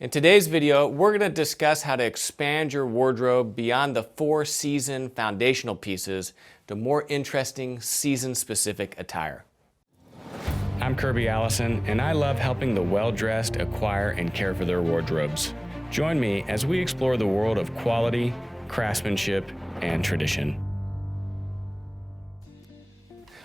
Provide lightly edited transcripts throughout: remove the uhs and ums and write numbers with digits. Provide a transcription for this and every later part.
In today's video, we're going to discuss how to expand your wardrobe beyond the 4-season foundational pieces to more interesting season-specific attire. I'm Kirby Allison, and I love helping the well-dressed acquire and care for their wardrobes. Join me as we explore the world of quality, craftsmanship, and tradition.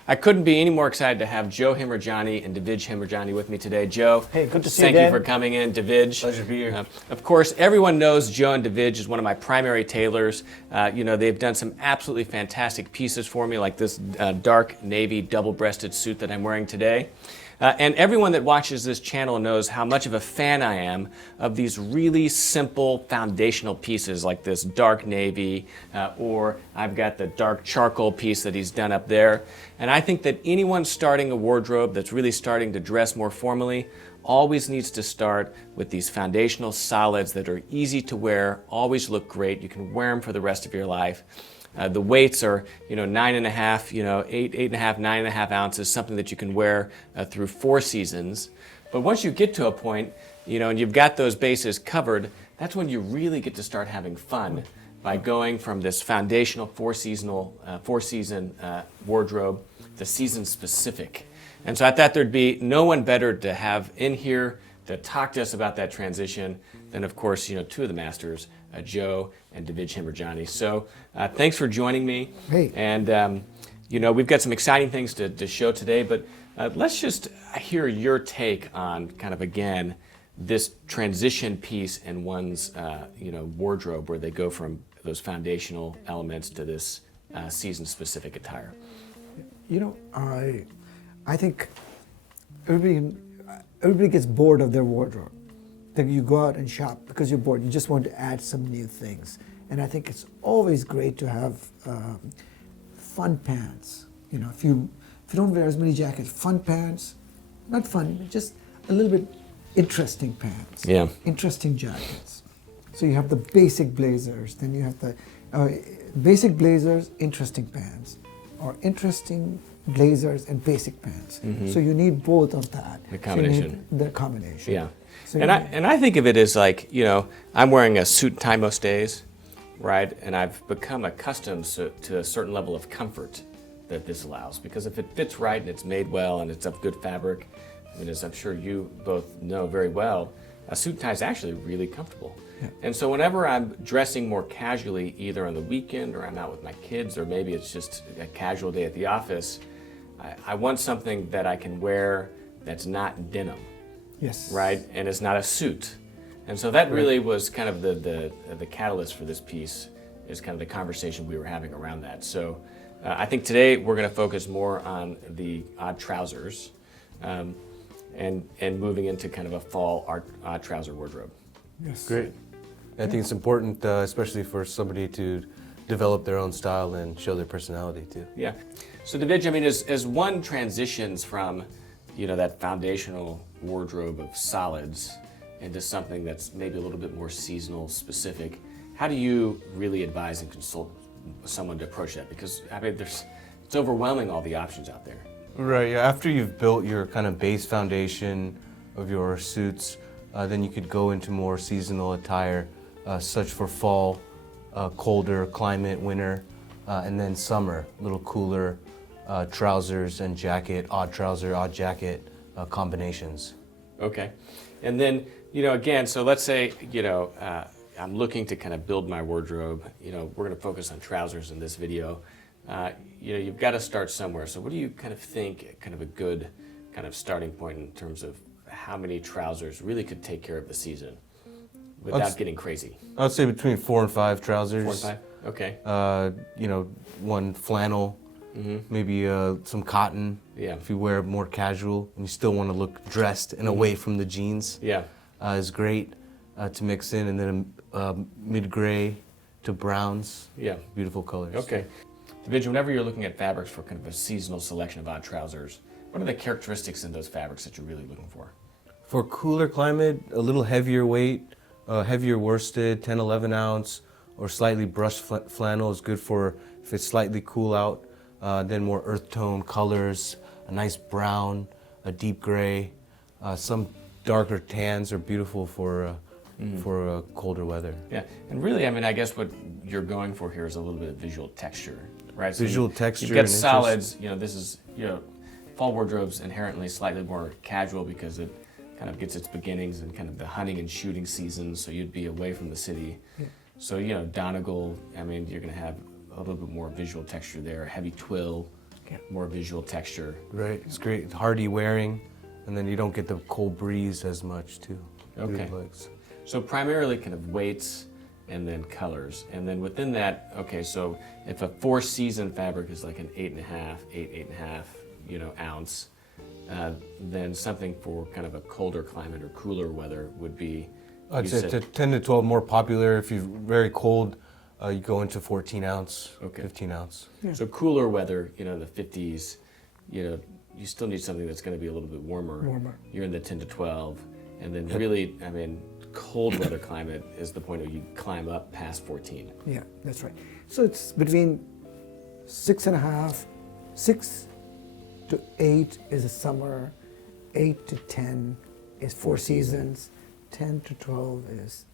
I couldn't be any more excited to have Joe Hemrajani and Divij Hemrajani with me today. Joe, hey, good to see you again. Thank you for coming in. Divij. Pleasure to be here. Of course, everyone knows Joe and Divij is one of my primary tailors. They've done some absolutely fantastic pieces for me, like this dark navy double-breasted suit that I'm wearing today. And everyone that watches this channel knows how much of a fan I am of these really simple foundational pieces like this dark navy, or I've got the dark charcoal piece that he's done up there. And I think that anyone starting a wardrobe that's really starting to dress more formally always needs to start with these foundational solids that are easy to wear, always look great. You can wear them for the rest of your life. The weights are, 9.5, 8.5, 9.5 ounces, something that you can wear through 4 seasons. But once you get to a point, and you've got those bases covered, that's when you really get to start having fun by going from this foundational 4-season wardrobe to season specific. And so I thought there'd be no one better to have in here to talk to us about that transition than, of course, two of the masters, Joe and Divij Hemrajani. So thanks for joining me. Hey. And, we've got some exciting things to show today, but let's just hear your take on kind of, again, this transition piece in one's, wardrobe where they go from those foundational elements to this season-specific attire. I think everybody gets bored of their wardrobe. Then you go out and shop because you're bored. You just want to add some new things. And I think it's always great to have fun pants. If you don't wear as many jackets, fun pants, not fun, just a little bit interesting pants. Yeah. Interesting jackets. So you have the basic blazers, then you have the basic blazers, interesting pants, or interesting blazers and basic pants. Mm-hmm. So you need both of that. The combination. So you need the combination. Yeah. So and I think of it as like, I'm wearing a suit and tie most days, right? And I've become accustomed to a certain level of comfort that this allows. Because if it fits right and it's made well and it's of good fabric, as I'm sure you both know very well, a suit and tie is actually really comfortable. Yeah. And so whenever I'm dressing more casually, either on the weekend or I'm out with my kids, or maybe it's just a casual day at the office, I want something that I can wear that's not denim. Yes. Right? And it's not a suit. And so that really was kind of the catalyst for this piece, is kind of the conversation we were having around that. So I think today we're going to focus more on the odd trousers and moving into kind of a fall odd trouser wardrobe. Yes. Great. I think it's important, especially for somebody to develop their own style and show their personality too. Yeah. So Divij, as one transitions from that foundational wardrobe of solids into something that's maybe a little bit more seasonal specific, how do you really advise and consult someone to approach that? Because it's overwhelming, all the options out there. Right, yeah. After you've built your kind of base foundation of your suits, then you could go into more seasonal attire, such for fall, colder climate, winter, and then summer, a little cooler trousers and jacket, odd trouser, odd jacket combinations. Okay. And then, again, so let's say, I'm looking to kind of build my wardrobe. We're going to focus on trousers in this video. You've got to start somewhere. So what do you kind of think kind of a good kind of starting point in terms of how many trousers really could take care of the season without getting crazy? I would say between 4 and 5 trousers. 4 and 5? Okay. One flannel, maybe some cotton. Yeah. If you wear more casual and you still want to look dressed and away from the jeans. Yeah. Is great to mix in, and then mid-gray to browns. Yeah. Beautiful colors. Okay. Divij, whenever you're looking at fabrics for kind of a seasonal selection of odd trousers, what are the characteristics in those fabrics that you're really looking for? For cooler climate, a little heavier weight, heavier worsted, 10, 11 ounce, or slightly brushed flannel is good for if it's slightly cool out. Then more earth tone colors, a nice brown, a deep gray. Some darker tans are beautiful for for colder weather. Yeah, and really, I mean, I guess what you're going for here is a little bit of visual texture, right? Visual texture You get and interest. solids. You know, this is fall wardrobe's inherently slightly more casual because it kind of gets its beginnings in kind of the hunting and shooting season. So you'd be away from the city. Yeah. So Donegal, I mean, you're going to have a little bit more visual texture there. Heavy twill, more visual texture. Right, it's great, hardy wearing, and then you don't get the cold breeze as much too. through Okay. the legs. So primarily kind of weights and then colors. And then within that, okay, so if a 4-season fabric is like an 8.5 ounce, then something for kind of a colder climate or cooler weather would be, I'd you say said- 10 to 12 more popular. If you're very cold, you go into 14 ounce, Okay. 15 ounce. So cooler weather, the 50s, you still need something that's going to be a little bit warmer. Warmer. You're in the 10 to 12. And then really, I mean, cold weather climate is the point where you climb up past 14. Yeah, that's right. So it's between 6.5, 6 to 8 is a summer, 8 to 10 is 4 seasons, 10 to 12 is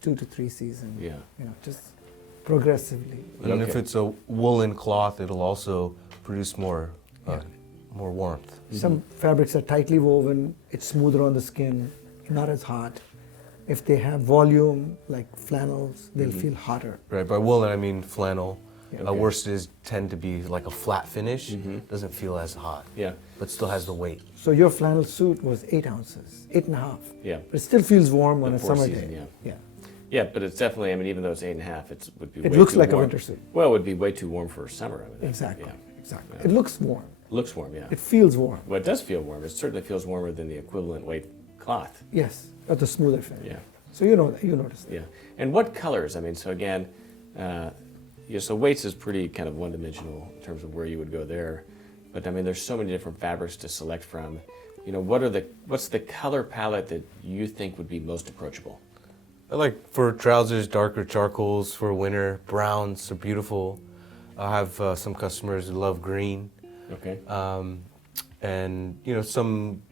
2 to 3 seasons. Yeah. Just progressively. And if Okay. it's a woolen cloth, it'll also produce more warmth. Some fabrics are tightly woven, it's smoother on the skin, not as hot. If they have volume, like flannels, they'll feel hotter. Right, by woolen I mean flannel. Yeah. Okay. Worsteds tend to be like a flat finish, doesn't feel as hot, Yeah. but still has the weight. So your flannel suit was 8 ounces, 8.5. Yeah. But it still feels warm on The a 4 summer season, day. yeah. Yeah, but it's definitely, I mean, even though it's 8.5, would be It way looks too like a warm. winter suit. Well, it would be way too warm for summer. I mean, Exactly, Yeah. exactly. Yeah. It looks warm. Looks warm, yeah. It feels warm. Well, it does feel warm. It certainly feels warmer than the equivalent weight cloth. Yes, at the smoother fit. Yeah. So you know that, you notice that. Yeah. And what colors? I mean, so again, so weights is pretty kind of one-dimensional in terms of where you would go there. But I mean, there's so many different fabrics to select from. What's the color palette that you think would be most approachable? I like for trousers, darker charcoals for winter. Browns are beautiful. I have some customers who love green. Okay. And some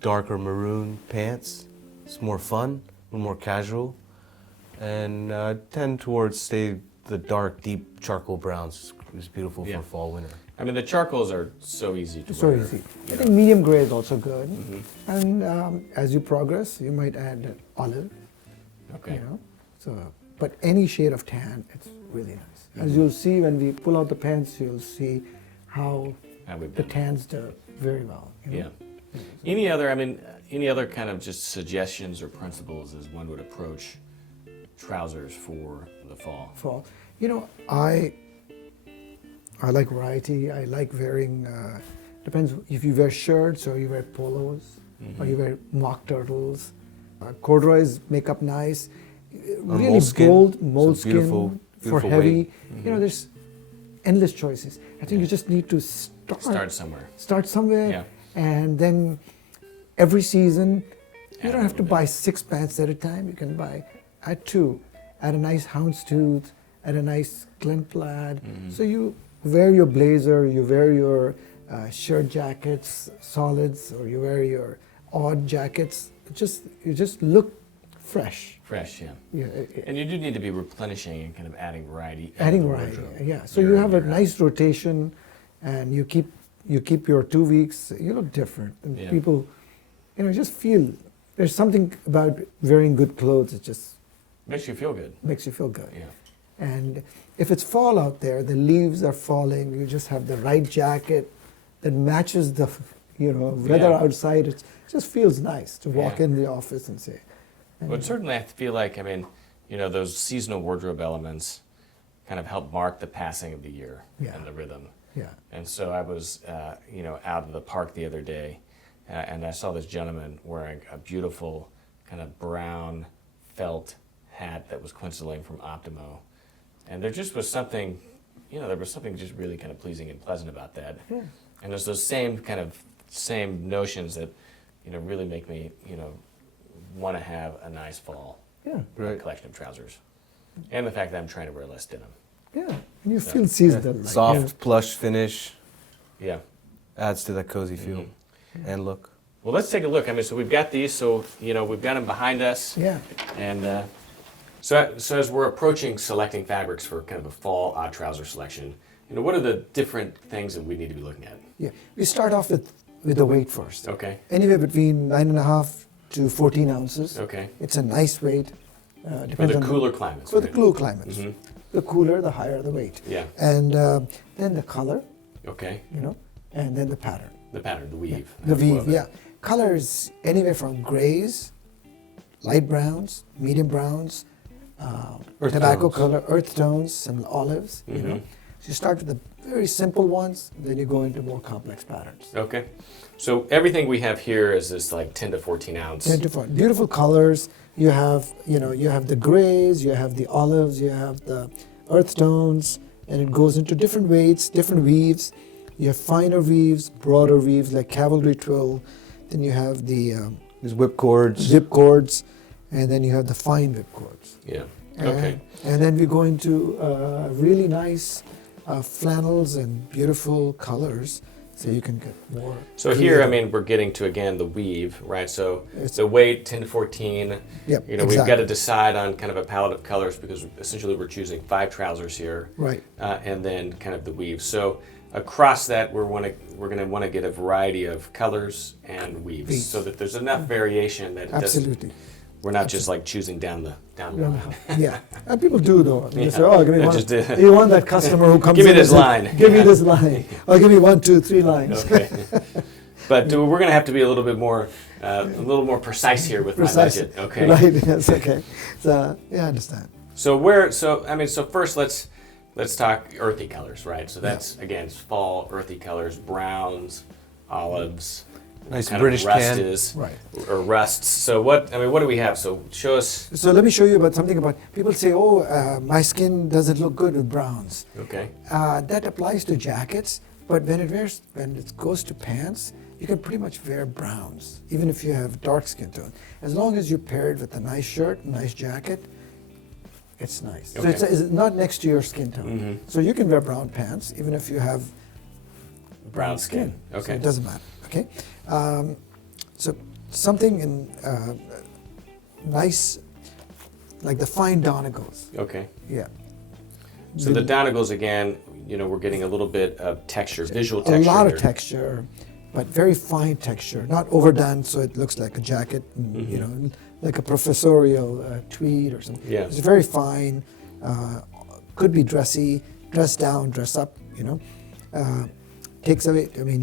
darker maroon pants. It's more fun, a little more casual. And I tend towards, say, the dark, deep charcoal browns is beautiful Yeah. for fall, winter. I mean, the charcoals are so easy to So wear. easy. I Yeah. think medium gray is also good. And as you progress, you might add olive. Okay. So, but any shade of tan, it's really nice. As you'll see when we pull out the pants, you'll see how How we've the done. tans do very well. Yeah. Any other kind of just suggestions or principles as one would approach trousers for the fall? Fall. I like variety. I like wearing. Depends if you wear shirts or you wear polos or you wear mock turtles. Corduroys make up nice. Really moleskin. bold Some moleskin beautiful- for beautiful heavy. weight. There's endless choices. I think you just need to Start somewhere. start somewhere, Yeah. and then every season, you Add don't a have to little buy 6 pants at a time. You can add 2, add a nice houndstooth, add a nice glint plaid. So you wear your blazer, you wear your shirt jackets, solids, or you wear your odd jackets. You just look fresh. Fresh, yeah. Yeah, And you do need to be replenishing and kind of adding variety. adding into the variety, wardrobe. yeah. So Year you in, have a year out. nice rotation, and you keep your 2 weeks. You look different, and Yeah. people, just feel. There's something about wearing good clothes. It just Makes you feel good. makes you feel good. Yeah. And if it's fall out there, the leaves are falling. You just have the right jacket that matches the weather Yeah. outside. It just feels nice to walk Yeah. in the office and say. Well, certainly I feel like, those seasonal wardrobe elements kind of help mark the passing of the year Yeah. and the rhythm. Yeah. And so I was, out in the park the other day, and I saw this gentleman wearing a beautiful kind of brown felt hat that was coincidentally from Optimo. And there just was something, there was something just really kind of pleasing and pleasant about that. Yeah. And there's those same notions that, really make me, want to have a nice fall Yeah. Right. collection of trousers. And the fact that I'm trying to wear less denim. Yeah. And you So, feel seasonal. like, Soft, plush finish Yeah. adds to that cozy feel Mm-hmm. and look. Well, let's take a look. I mean, so we've got these, so, you know, we've got them behind us. Yeah. And so as we're approaching selecting fabrics for kind of a fall odd trouser selection, you know, what are the different things that we need to be looking at? Yeah. We start off with the weight first. Okay. Anywhere between 9.5 to 14 ounces. Okay. It's a nice weight. For Depends the on cooler climates. For the right? cooler climates. Mhm. The cooler, the higher the weight. Yeah. And then the color, Okay. you know, and then the pattern. The pattern, the weave. The weave, Woven. yeah. Colors anywhere from grays, light browns, medium browns, Earth tobacco tones. color, earth tones, some olives, you know. Mhm. So you start with the very simple ones, then you go into more complex patterns. Okay. So everything we have here is this like 10 to 14 ounce. Beautiful colors. You have, you know, you have the grays, you have the olives, you have the earth tones, and it goes into different weights, different weaves. You have finer weaves, broader weaves like Cavalry Twill. Then you have the These whipcords. zip cords, and then you have the fine whip cords. Yeah. And- Okay. And then we go into really nice flannels and beautiful colors, so you can get more. So here, I creative. mean, we're getting to, again, the weave, right? So It's- the weight, 10 to 14. Yep, You know, we've got exactly. to decide on kind of a palette of colors because essentially we're choosing 5 trousers here. Right. And then kind of the weave. So across that, we're going to want to get a variety of colors and weaves Weaves. so that there's enough variation that it doesn't, Absolutely. we're not just like choosing down the line. Yeah, and people do though. They Yeah. say, "Oh, give me They one." just do. You want that customer who comes Give me in and this says, line. Give me Yeah. this line, or give me 1, 2, 3 lines. Okay. But we're going to have to be a little bit more, precise here with Precise. my budget. Okay. Right. Yes. Okay. So yeah, I understand. So first let's talk earthy colors, right? So that's again it's fall earthy colors, browns, olives, Nice kind British of rust tan. is Right. or rusts. So what do we have? So show us. So let me show you about something about people say, "Oh, my skin doesn't look good with browns." Okay. That applies to jackets, but when it goes to pants, you can pretty much wear browns, even if you have dark skin tone. As long as you pair it with a nice shirt, nice jacket, it's nice. So Okay. it's not next to your skin tone. Mhm. So you can wear brown pants, even if you have Brown skin. So Okay. it doesn't matter. Okay. So something in nice, like the fine Donegals. Okay. Yeah. So the Donegals again, you know, we're getting a little bit of texture, visual A texture. lot of here. texture, but very fine texture, not overdone, so it looks like a jacket, Mm-hmm. you know, like a professorial tweed or something. Yeah. It's very fine, could be dressy, dress down, dress up, you know. Takes away, I mean,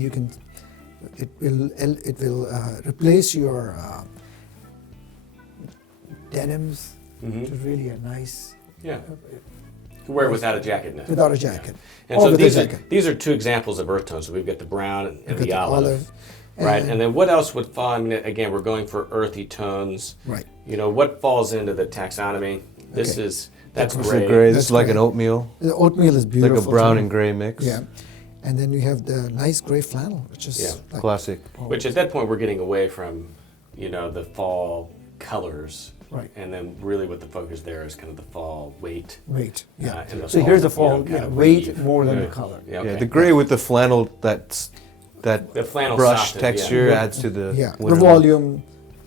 it will replace your denims Mhm. to really a nice, Yeah. To wear without a jacket now. without a jacket. And Or so with a these are, jacket. these are two examples of earth tones. So we've got the brown and You've the got olive. Right, and then what else would fall? I mean, again, we're going for earthy tones. Right. You know, what falls into the taxonomy? This Okay. that's That's gray. Gray. This That's is like gray. an oatmeal, The oatmeal is beautiful. like a brown too. and gray mix. Yeah, and then you have the nice gray flannel, which is Yeah. like Classic. Which at that point we're getting away from, you know, the fall colors. Right. And then really what the focus there is kind of the fall weight. weight. Yeah. and the So fall, here's the you fall. know, kind Yeah, of weight weave. more than the Yeah. color. Yeah, okay. Yeah, the gray with the flannel that The flannel brush softened, texture yeah. adds to the Yeah, the winter look. volume,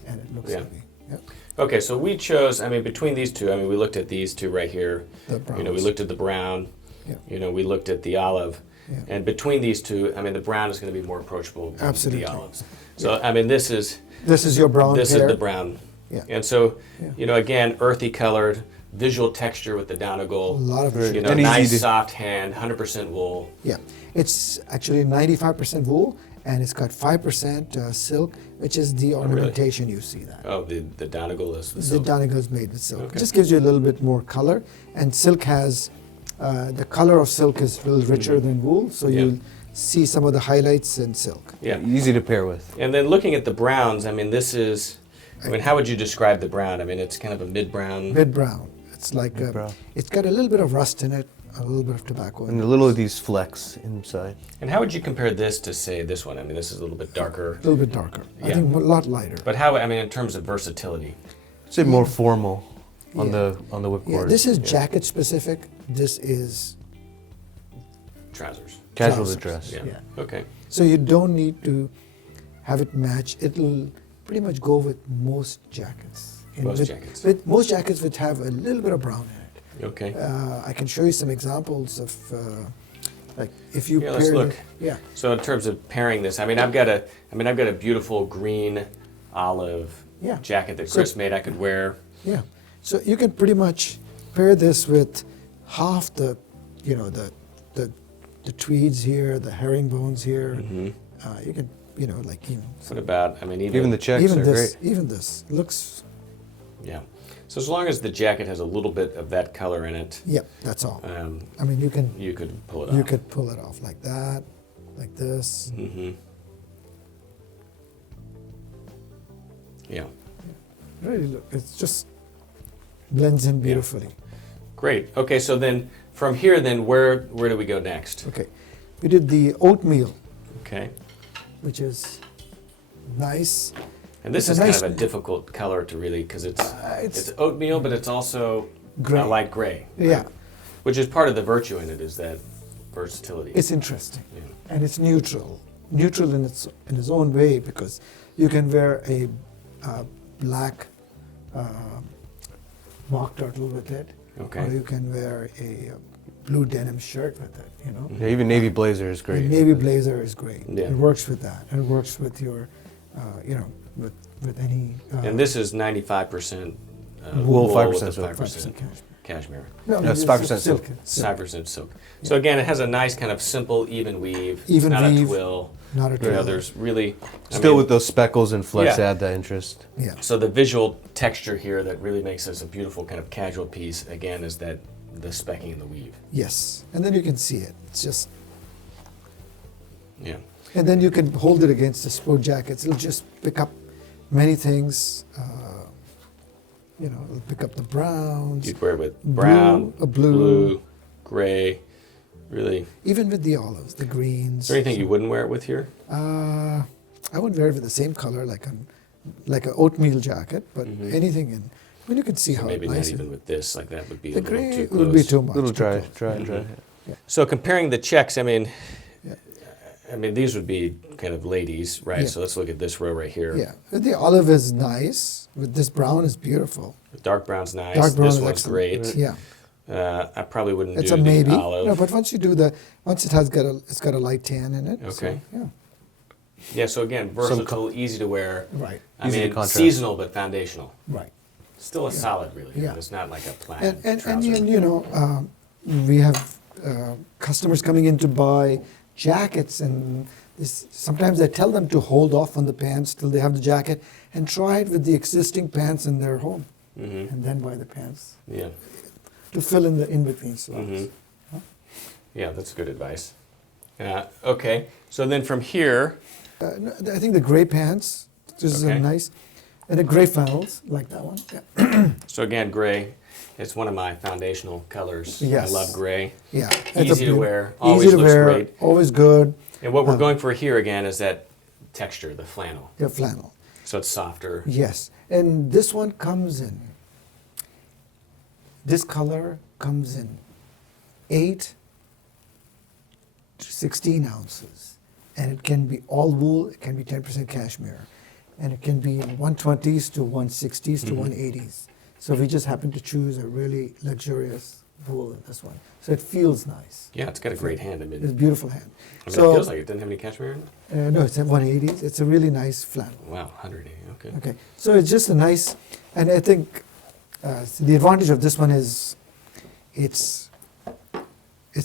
and it looks Yeah. heavy. Yeah. Okay, so we chose, I mean, between these two, I mean, we looked at these two right here. The You know, we browns. looked at the brown. Yeah. You know, we looked at the olive. Yeah. And between these two, I mean, the brown is going to be more approachable than Absolutely. the olives. So, I mean, this is This is your brown this pair. is the brown. Yeah. And so, Yeah. you know, again, earthy colored, visual texture with the A Donegal. lot of Very You know, And easy nice to- soft hand, 100% wool. Yeah, it's actually 95% wool, and it's got 5% silk, which is the ornamentation you see that. Oh, the Donegal is the The silk. Donegal is made with silk. Okay. It just gives you a little bit more color, and silk has the color of silk is a little richer than wool, so Yeah. you'll see some of the highlights in silk. Yeah. Easy to pair with. And then looking at the browns, I mean, this is, I mean, how would you describe the brown? I mean, it's kind of a mid-brown. Mid brown. It's like Mid-brown. it's got a little bit of rust in it, a little bit of tobacco. in And it. a little of these flecks inside. And how would you compare this to, say, this one? I mean, this is a little bit darker. A little bit darker. I Yeah. think a lot lighter. But how, I mean, in terms of versatility? Say more formal on Yeah. the whipcord. Yeah, this is jacket specific. This is Trousers. casual trousers. to dress. Yeah. Yeah. Okay. so you don't need to have it match. It'll pretty much go with most jackets. Most jackets. With most jackets which have a little bit of brown in it. Okay. I can show you some examples of, like if you Yeah, let's pair look. it- yeah, So in terms of pairing this, I've got a beautiful green olive Yeah. jacket that So- Chris made I could wear. yeah. So you can pretty much pair this with half the, you know, the tweeds here, the herringbones here. You can, you know, like What about, Even the checks even are this, great. even this looks. yeah. So as long as the jacket has a little bit of that color in it, Yep, that's all. um, I mean, you can you could pull it you off. could pull it off like that, like this. Mm-hmm. Yeah. Really, look, it's just blends in beautifully. Great. Okay, so then from here, then where do we go next? Okay, we did the oatmeal, Okay. which is nice. And this It's is a kind nice- of a difficult color to really, because it's It's oatmeal, but it's also Gray. a light gray. yeah, Which is part of the virtue in it, is that versatility. it's interesting, Yeah. and it's neutral in its own way, because you can wear a black mock turtle with it, Okay. or you can wear a blue denim shirt with it. You know, Yeah, even navy blazer is great. a navy blazer is great. Yeah. It works with that, and it works with your, you know, with any. And this is 95% Wool, with 5% the silk. 5% 5% cashmere. cashmere. No, No, it's 5% silk. 5% silk. So again, it has a nice kind of simple, even weave. Even not weave. a twill. Not a You know, twill. there's really Still with those speckles and flecks Yeah. add that interest. Yeah. So the visual texture here that really makes this a beautiful kind of casual piece, again, is that the specking and the weave. Yes, and then you can see it. It's just, Yeah. and then you can hold it against the sport jackets. It'll just pick up many things. You know, it'll pick up the browns, You'd wear it with Blue, brown, a blue. gray, really. even with the olives, the greens. Is there anything you wouldn't wear it with here? I wouldn't wear it with the same color like an oatmeal jacket, but anything in. I mean, you can see So how maybe nice not even with this, like that would be the a little gray too close. would be too much. A little too dry, close. dry, and dry. So comparing the checks, Yeah. these would be kind of ladies, right? Yeah. So let's look at this row right here. Yeah, the olive is nice. With this brown is beautiful. The dark brown's nice. Dark brown this is one's excellent. great. Yeah, I probably wouldn't it's do a the maybe. olive. No, but once it has got a light tan in it. so, Okay. yeah. Yeah, so again, versatile, easy to wear. Right. Easy to contrast. Seasonal but foundational. Right. Still a solid, really. Yeah. It's not like a plaid And trouser. you know, we have customers coming in to buy jackets, and sometimes I tell them to hold off on the pants till they have the jacket and try it with the existing pants in their home, Mhm. and then buy the pants Yeah. to fill in the in-between slots. Mhm. Yeah, that's good advice. Okay, so then from here, No, I think the gray pants, this is Okay. nice, and the gray flannels like that one. Yeah. so again, gray. It's one of my foundational colors. Yes. I love gray. Yeah. Easy to wear, Easy always to looks wear, great. always good. And what we're going for here again is that texture, the flannel. Yeah, flannel. So it's softer. Yes, and this one comes in. This color comes in 8 to 16 ounces, and it can be all wool. It can be 10% cashmere, and it can be in 120s to 160s to 180s. So we just happen to choose a really luxurious wool in this one. So it feels nice. Yeah, it's got a great hand. It's a beautiful hand. it feels like it doesn't have any cashmere in it. No, it's at 180s. It's a really nice flannel. Wow, 180. Okay. Okay, so it's just a nice, and I think the advantage of this one is it's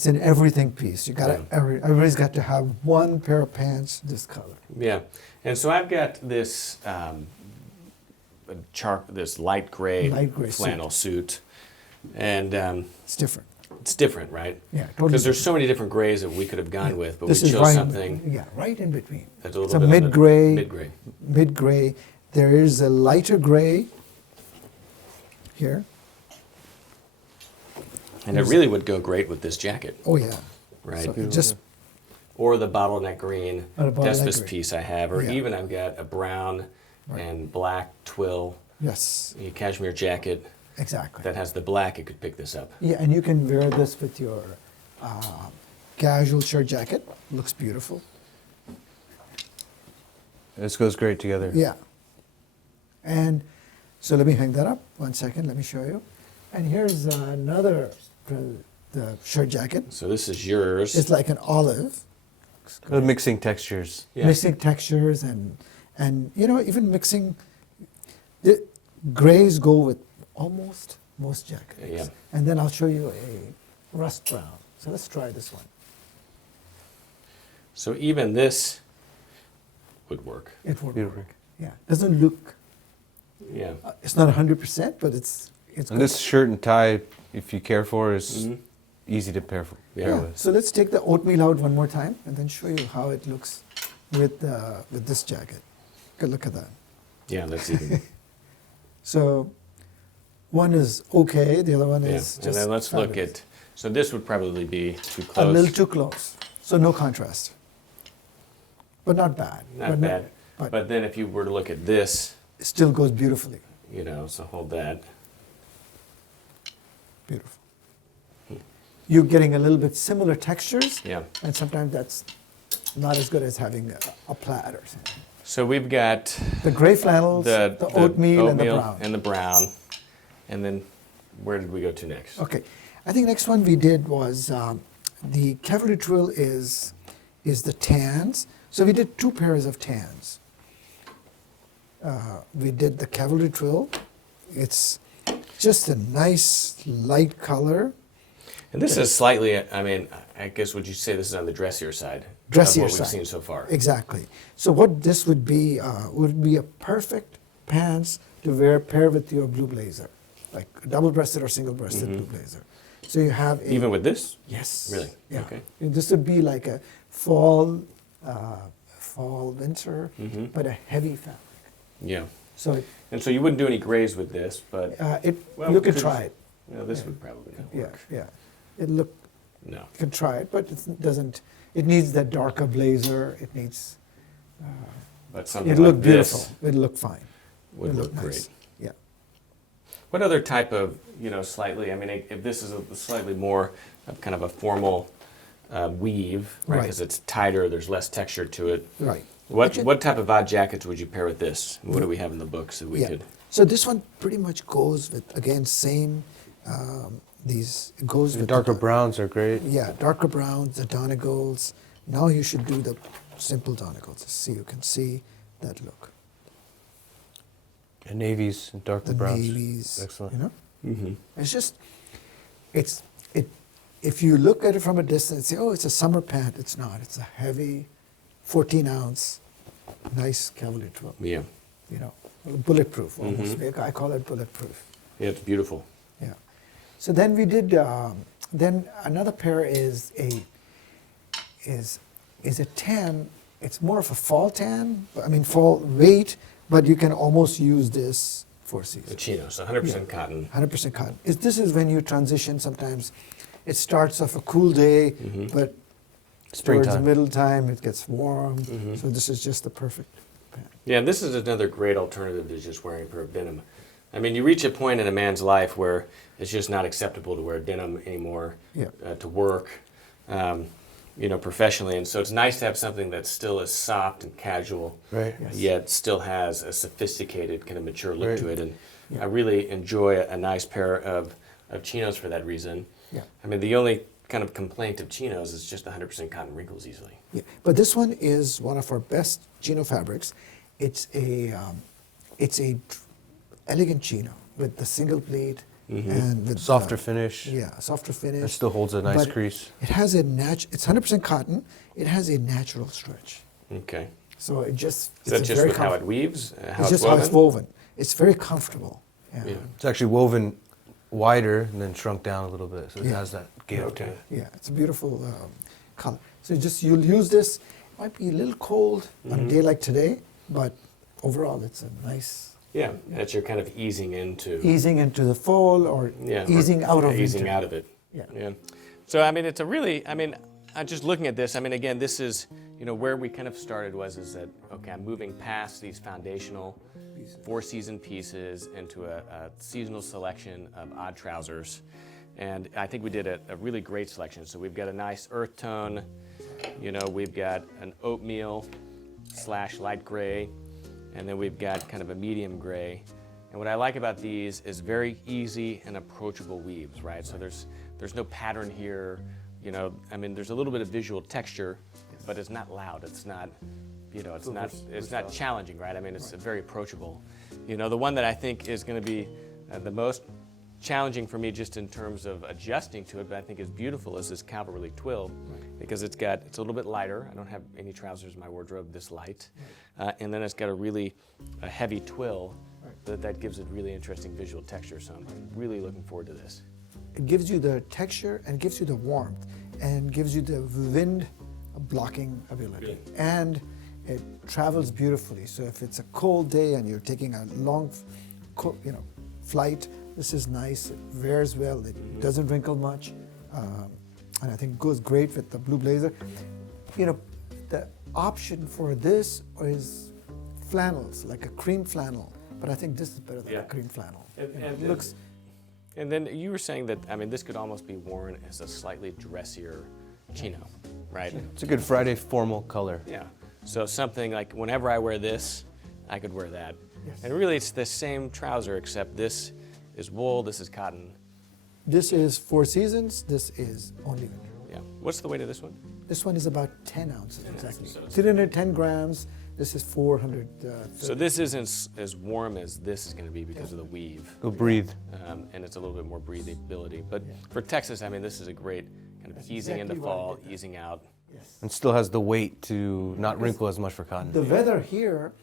an everything piece. You got Yeah. everybody's got to have one pair of pants this color. Yeah, and so I've got this this light gray, Light gray flannel suit, and It's different. it's different, right? Yeah, totally. Because there's so many different grays that we could have gone with, but This we is chose right something right in between. that's a little It's a bit on the mid-gray. Mid-gray. Mid-gray. There is a lighter gray here. And it really would go great with this jacket, Oh yeah. right? So it just Or the bottleneck green Or the bottleneck Despas green. piece I have, or Yeah. even I've got a brown and black twill yes, cashmere jacket exactly. that has the black. It could pick this up. Yeah, and you can wear this with your casual shirt jacket. Looks beautiful. This goes great together. Yeah. And so let me hang that up. 1 second, let me show you. And here's another, the shirt jacket. So this is yours. It's like an olive. Mixing textures. Yeah. Mixing textures and you know, even mixing, the grays go with almost most jackets. Yeah. And then I'll show you a rust brown. So let's try this one. So even this would work. It would Beautiful. work. Yeah. Doesn't look, Yeah. it's not 100%, but it's And good. this shirt and tie, if you care for, is Mhm. easy to pair for. Yeah. pair Yeah. with. So let's take the oatmeal out one more time and then show you how it looks with this jacket. Good look at that. Yeah, that's even. So one is okay, the other one Yeah. is And just then let's look fabulous. at. So this would probably be too A close. little too close. So no contrast. But not bad. Not but bad. but But then if you were to look at this, it still goes beautifully. you know, so hold that. Beautiful. You're getting a little bit similar textures, Yeah. and sometimes that's not as good as having a plaid or something. So we've got The gray flannels, the oatmeal, and the brown. and the brown. And then where did we go to next? Okay, I think next one we did was the Cavalry Twill is the tans. So we did 2 pairs of tans. We did the Cavalry Twill. It's just a nice light color. And this is slightly, I mean, I guess would you say this is on the dressier side? Dressier of what side. we've seen so far. Exactly. So what this would be a perfect pants to pair with your blue blazer, like a double-breasted or single-breasted blue blazer. So you have a, Even with this? yes, Really? yeah. Okay. And this would be like a fall, winter, Mm-hmm. but a heavy fabric. Yeah. So And so you wouldn't do any grays with this, but well, you could could- try it. you know, this would probably not Yeah, work. yeah. It look No. you can try it, but it doesn't. It needs that darker blazer. It needs. But something It'll like look beautiful. this It'll look fine. would It'll look great. Yeah. What other type of, you know, slightly, I mean, if this is a slightly more of kind of a formal weave, right? Right. Because it's tighter, there's less texture to it. Right. What type of odd jackets would you pair with this? What do we have in the books that we Yeah. could? So this one pretty much goes with, again, same. It goes The with darker browns are great. Yeah, darker browns, the Donegals. Now you should do the simple Donegals. See, you can see that look. And navies and darker The browns. navies. Excellent. You know, Mm-hmm. it's just, it. If you look at it from a distance, say, oh, it's a summer pant. It's not. It's a heavy, 14-ounce, nice Cavalry Twill. Yeah. You know, bulletproof almost. Mhm. I call it bulletproof. Yeah, it's beautiful. Yeah. So then we did. Then another pair is a tan. It's more of a fall tan. I mean fall weight, but you can almost use this for The season. chinos, 100% cotton. 100% cotton. This is when you transition. Sometimes it starts off a cool day, Mhm. but towards the Springtime. middle time it gets warm. Mhm. So this is just the perfect pant. Yeah, and this is another great alternative to just wearing a pair of denim. I mean, you reach a point in a man's life where it's just not acceptable to wear denim anymore Yeah. to work, you know, professionally. And so it's nice to have something that still is soft and casual, Right. Yes. yet still has a sophisticated, kind of mature look Right. to it. And Yeah. I really enjoy a nice pair of chinos for that reason. Yeah. I mean, the only kind of complaint of chinos is just 100% cotton wrinkles easily. Yeah, but this one is one of our best chino fabrics. It's a elegant chino with the single pleat Mhm. and with Softer finish. Yeah, softer It finish. still holds a nice But crease. It has a It's 100% cotton. It has a natural stretch, Okay. so it just. Is that it's just very with how it comf- weaves? How It's just how it's woven. It's very comfortable. Yeah. Yeah. It's actually woven wider and then shrunk down a little bit, so it Yeah. has that give to Okay. it. Yeah, it's a beautiful color. So you'll use this. It might be a little cold on a Mhm. day like today, but overall it's a nice. Yeah, that you're kind of easing into. Easing into the fall or Yeah, easing or out of easing winter. out of it. Yeah. Yeah. So I mean, it's a really. I mean, I'm just looking at this. I mean, again, this is where we kind of started is that okay, I'm moving past these foundational 4-season pieces into a seasonal selection of odd trousers, and I think we did a really great selection. So we've got a nice earth tone. We've got an oatmeal. slash light gray, and then we've got kind of a medium gray. And what I like about these is very easy and approachable weaves, right? So there's no pattern here, you know. I mean, there's a little bit of visual texture, but it's not loud. It's not, you know, it's not challenging, right? I mean, it's very approachable. You know, the one that I think is going to be the most challenging for me just in terms of adjusting to it, but I think is beautiful, is this Cavalry Twill, because it's a little bit lighter. I don't have any trousers in my wardrobe this light. And then it's got a heavy twill that gives it really interesting visual texture. So I'm really looking forward to this. It gives you the texture and gives you the warmth and gives you the wind blocking ability. And it travels beautifully. So if it's a cold day and you're taking a long, flight, this is nice. It wears well. It doesn't wrinkle much, and I think goes great with the blue blazer. You know, the option for this is flannels, like a cream flannel. But I think this is better than a cream flannel. And it looks. And then you were saying that, I mean, this could almost be worn as a slightly dressier chino, right? It's a good Friday formal color. Yeah. So something like whenever I wear this, I could wear that. Yes. And really, it's the same trouser, except this is wool, this is cotton. This is 4 seasons. This is only winter. Yeah. What's the weight of this one? This one is about 10 ounces exactly. So it's 310 grams. This is 400. So this isn't as warm as this is going to be because of the weave. Go breathe. And it's a little bit more breathability. But for Texas, I mean, this is a great kind of easing into exactly fall, right. easing out. Yes. And still has the weight to not wrinkle as much for cotton. The weather here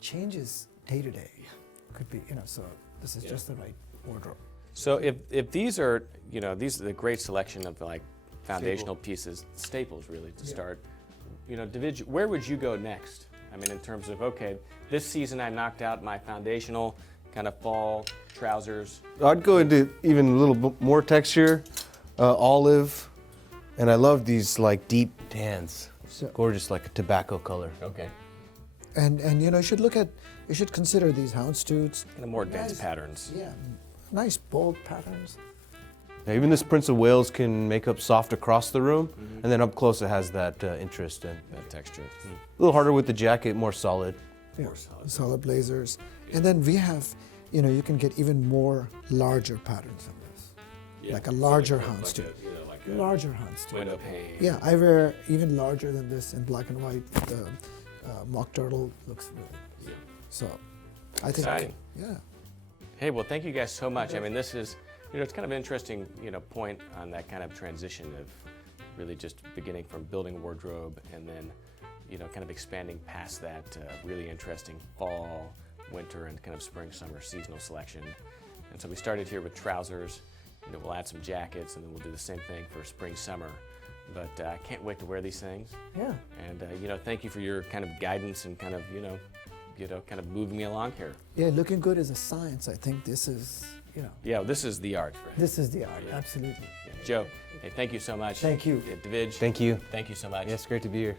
changes day to day. Could be, so this is just the right wardrobe. So if these are, these are the great selection of like foundational pieces, staples really to start. Divij, where would you go next? I mean, in terms of, okay, this season I knocked out my foundational kind of fall trousers. I'd go into even a little bit more texture, olive, and I love these like deep tans. So- Gorgeous, like a tobacco color. Okay. And you should consider these houndstooths. Kind of more advanced patterns. Yeah, nice bold patterns. Now, even this Prince of Wales can make up soft across the room, and then up close it has that interest in. That texture. A little harder with the jacket, more solid. Yeah, solid blazers. And then we have, you can get even more larger patterns than this. Like a larger houndstooth. Larger houndstooth. Window pane. Yeah, I wear even larger than this in black and white. The mock turtle looks really. Yeah. So, I think. Exciting. Yeah. Hey, well, thank you guys so much. I mean, this is, it's kind of an interesting, point on that kind of transition of really just beginning from building a wardrobe and then, kind of expanding past that really interesting fall, winter, and kind of spring, summer seasonal selection. And so we started here with trousers. We'll add some jackets, and then we'll do the same thing for spring, summer. But I can't wait to wear these things. Yeah. And thank you for your kind of guidance and kind of kind of moving me along here. Yeah, looking good is a science. I think this is, Yeah, this is the art, right? this is the art. Absolutely. Joe, hey, thank you so much. Thank you. Divij, Thank you. thank you so much. Yes, great to be here.